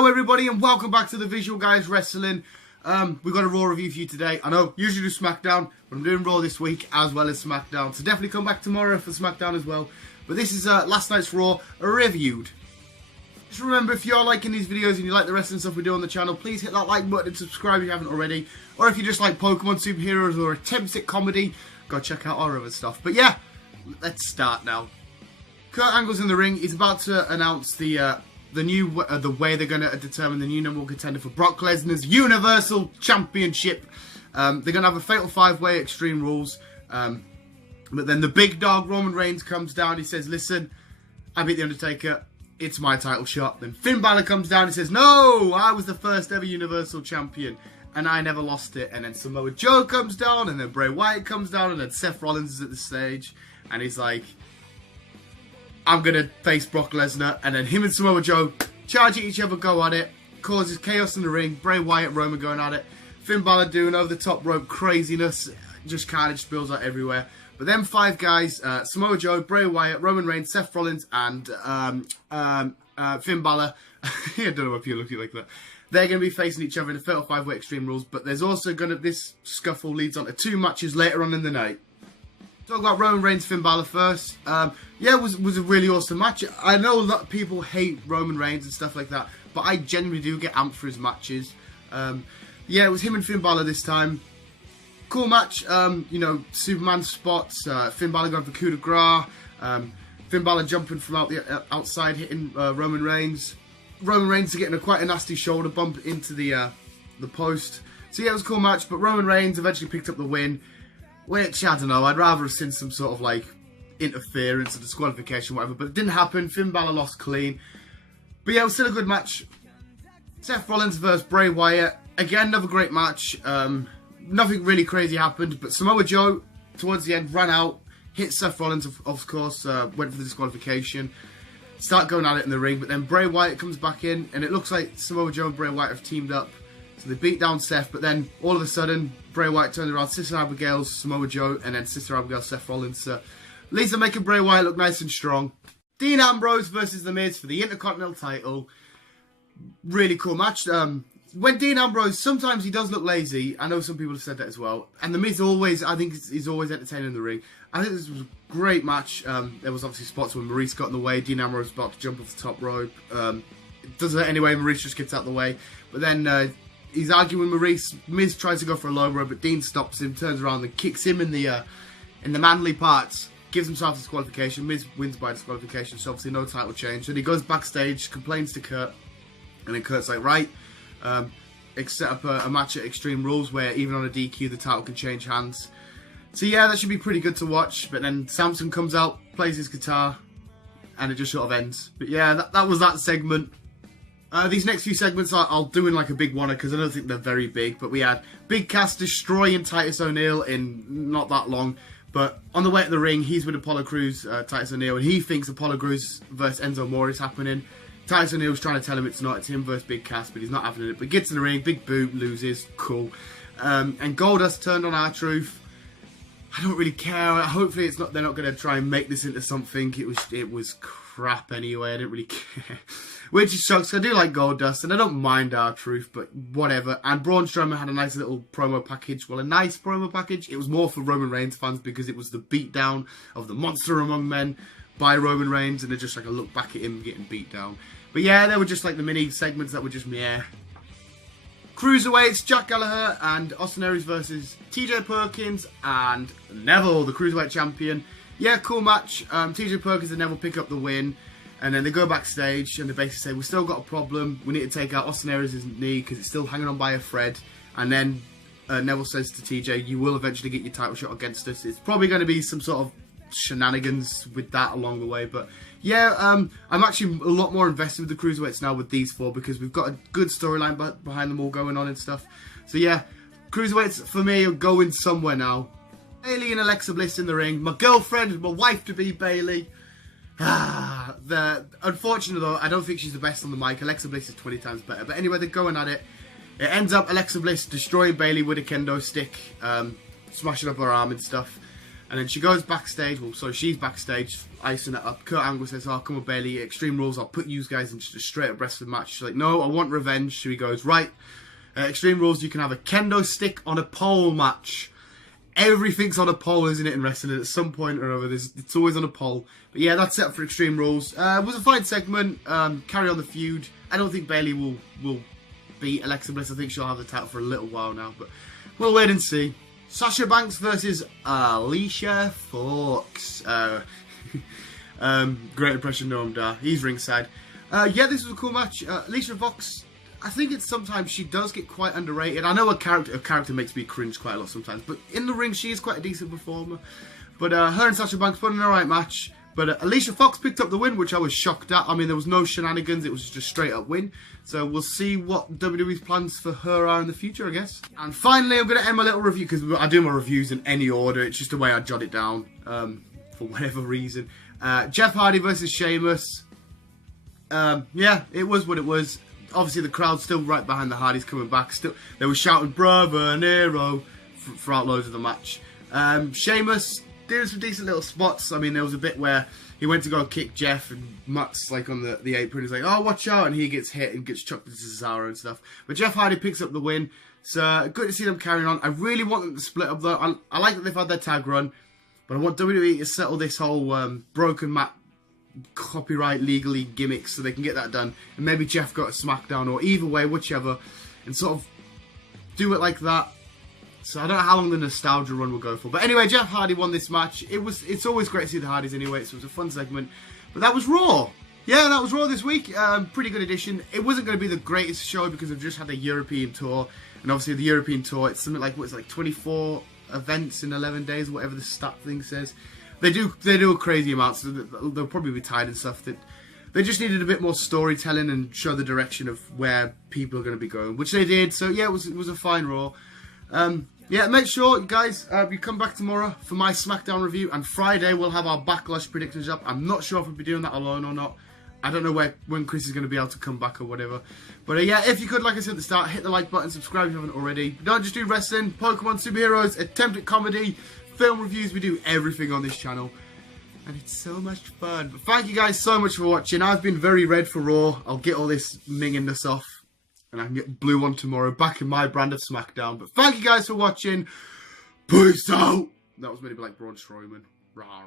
Hello everybody and welcome back to the Visual Guys Wrestling. We've got a Raw review for you today. I know, usually do SmackDown, but I'm doing Raw this week as well as SmackDown. So definitely come back tomorrow for SmackDown as well. But this is last night's Raw reviewed. Just remember, if you're liking these videos and you like the wrestling stuff we do on the channel, please hit that like button and subscribe if you haven't already. Or if you just like Pokemon superheroes or attempts at comedy, go check out our other stuff. But yeah, let's start now. Kurt Angle's in the ring. He's about to announce the way they're going to determine the new number one contender for Brock Lesnar's Universal Championship. They're going to have a fatal 5-way Extreme Rules. But then the big dog, Roman Reigns, comes down. He says, listen, I beat The Undertaker. It's my title shot. Then Finn Balor comes down and says, no, I was the first ever Universal Champion. And I never lost it. And then Samoa Joe comes down. And then Bray Wyatt comes down. And then Seth Rollins is at the stage. And he's like, I'm going to face Brock Lesnar. And then him and Samoa Joe charge at each other, go at it. Causes chaos in the ring. Bray Wyatt, Roman going at it. Finn Balor doing over the top rope craziness. Just carnage spills out everywhere. But then 5 guys, Samoa Joe, Bray Wyatt, Roman Reigns, Seth Rollins, and Finn Balor. I don't know if you're looking like that. They're going to be facing each other in the fatal 5-way Extreme Rules. But there's also going to, this scuffle leads on to 2 matches later on in the night. Talk about Roman Reigns, Finn Balor first. Yeah, it was a really awesome match. I know a lot of people hate Roman Reigns and stuff like that, but I genuinely do get amped for his matches. Yeah, it was him and Finn Balor this time. Cool match. You know, Superman spots. Finn Balor going for coup de grace. Finn Balor jumping from outside, hitting Roman Reigns. Roman Reigns getting quite a nasty shoulder bump into the post. So yeah, it was a cool match. But Roman Reigns eventually picked up the win. Which, I don't know, I'd rather have seen some sort of, like, interference or disqualification, whatever. But it didn't happen. Finn Balor lost clean. But yeah, it was still a good match. Seth Rollins versus Bray Wyatt. Again, another great match. Nothing really crazy happened. But Samoa Joe, towards the end, ran out. Hit Seth Rollins, of course. Went for the disqualification. Start going at it in the ring. But then Bray Wyatt comes back in. And it looks like Samoa Joe and Bray Wyatt have teamed up. So they beat down Seth, but then all of a sudden, Bray Wyatt turned around, Sister Abigail's Samoa Joe, and then Sister Abigail Seth Rollins. So at least they're making Bray Wyatt look nice and strong. Dean Ambrose versus The Miz for the Intercontinental title. Really cool match. When Dean Ambrose, sometimes he does look lazy. I know some people have said that as well. And The Miz always, I think he's always entertaining in the ring. I think this was a great match. There was obviously spots when Maurice got in the way. Dean Ambrose was about to jump off the top rope. It doesn't anyway, Maurice just gets out of the way. But then he's arguing with Maurice. Miz tries to go for a low rope, but Dean stops him, turns around and kicks him in the manly parts. Gives himself disqualification. Miz wins by disqualification, so obviously no title change. Then he goes backstage, complains to Kurt, and then Kurt's like, right, set up a match at Extreme Rules where even on a DQ the title can change hands. So yeah, that should be pretty good to watch. But then Samson comes out, plays his guitar, and it just sort of ends. But yeah, that was that segment. These next few segments I'll do in like a big one because I don't think they're very big. But we had Big Cass destroying Titus O'Neil in not that long. But on the way to the ring, he's with Apollo Crews, Titus O'Neil, and he thinks Apollo Crews versus Enzo Amore is happening. Titus O'Neil's trying to tell him it's not, it's him versus Big Cass, but he's not having it. But he gets in the ring, big boot, loses, cool. And Goldust turned on R-Truth. I don't really care. Hopefully they're not going to try and make this into something. It was crap anyway. I didn't really care. Which sucks. I do like Goldust, and I don't mind R-Truth, but whatever. And Braun Strowman had a nice little promo package. Well, a nice promo package. It was more for Roman Reigns fans because it was the beatdown of the Monster Among Men by Roman Reigns, and it's just like a look back at him getting beat down. But yeah, they were just like the mini segments that were just meh. Cruiserweights, Jack Gallagher and Austin Aries versus TJ Perkins and Neville, the Cruiserweight champion. Yeah, cool match. TJ Perkins and Neville pick up the win. And then they go backstage and they basically say, we've still got a problem. We need to take out Austin Aries' knee because it's still hanging on by a thread. And then Neville says to TJ, you will eventually get your title shot against us. It's probably going to be some sort of shenanigans with that along the way. But yeah, I'm actually a lot more invested with the Cruiserweights now with these 4 because we've got a good storyline behind them all going on and stuff. So yeah, Cruiserweights for me are going somewhere now. Bayley and Alexa Bliss in the ring. My girlfriend, my wife-to-be Bayley. Unfortunately though, I don't think she's the best on the mic. Alexa Bliss is 20 times better. But anyway, they're going at it. It ends up Alexa Bliss destroying Bayley with a kendo stick, smashing up her arm and stuff. And then she goes backstage, well, so she's backstage, icing it up. Kurt Angle says, oh, come on, Bayley, Extreme Rules, I'll put you guys in just a straight up wrestling match. She's like, no, I want revenge. She goes, right, Extreme Rules, you can have a kendo stick on a pole match. Everything's on a pole, isn't it, in wrestling? At some point or other, it's always on a pole. But yeah, that's set for Extreme Rules. It was a fine segment, carry on the feud. I don't think Bayley will beat Alexa Bliss. I think she'll have the title for a little while now, but we'll wait and see. Sasha Banks versus Alicia Fox. Great impression, Noam Dar. He's ringside. Yeah, this was a cool match. Alicia Fox, I think it's sometimes she does get quite underrated. I know her character makes me cringe quite a lot sometimes, but in the ring she is quite a decent performer. But her and Sasha Banks put in a right match. But Alicia Fox picked up the win, which I was shocked at. I mean, there was no shenanigans. It was just a straight-up win. So we'll see what WWE's plans for her are in the future, I guess. And finally, I'm going to end my little review, because I do my reviews in any order. It's just the way I jot it down, for whatever reason. Jeff Hardy versus Sheamus. Yeah, it was what it was. Obviously, the crowd's still right behind the Hardys coming back. Still, they were shouting, Brother Nero, throughout loads of the match. Sheamus doing some decent little spots. I mean, there was a bit where he went to go kick Jeff, and Mutt's like on the apron. He's like, oh, watch out. And he gets hit and gets chucked into Cesaro and stuff. But Jeff Hardy picks up the win. So good to see them carrying on. I really want them to split up, though. I like that they've had their tag run. But I want WWE to settle this whole broken mat copyright legally gimmicks so they can get that done. And maybe Jeff got a SmackDown, or either way, whichever. And sort of do it like that. So I don't know how long the nostalgia run will go for. But anyway, Jeff Hardy won this match. It's always great to see the Hardys anyway, so it was a fun segment. But that was Raw. Yeah, that was Raw this week. Pretty good edition. It wasn't going to be the greatest show because we've just had a European tour. And obviously the European tour, it's something like, what's it, like 24 events in 11 days, whatever the stat thing says. They do a crazy amount, so they'll probably be tired and stuff. That they just needed a bit more storytelling and show the direction of where people are going to be going, which they did. So yeah, it was a fine Raw. Yeah, make sure, guys, you come back tomorrow for my SmackDown review, and Friday we'll have our Backlash predictions up. I'm not sure if we'll be doing that alone or not. I don't know when Chris is going to be able to come back or whatever. But yeah, if you could, like I said at the start, hit the like button, subscribe if you haven't already. We don't just do wrestling, Pokemon, superheroes, attempted comedy, film reviews. We do everything on this channel. And it's so much fun. But thank you guys so much for watching. I've been very red for Raw. I'll get all this minginess off. And I can get blue on tomorrow, back in my brand of SmackDown. But thank you guys for watching. Peace out. That was maybe like Braun Strowman. Rawr.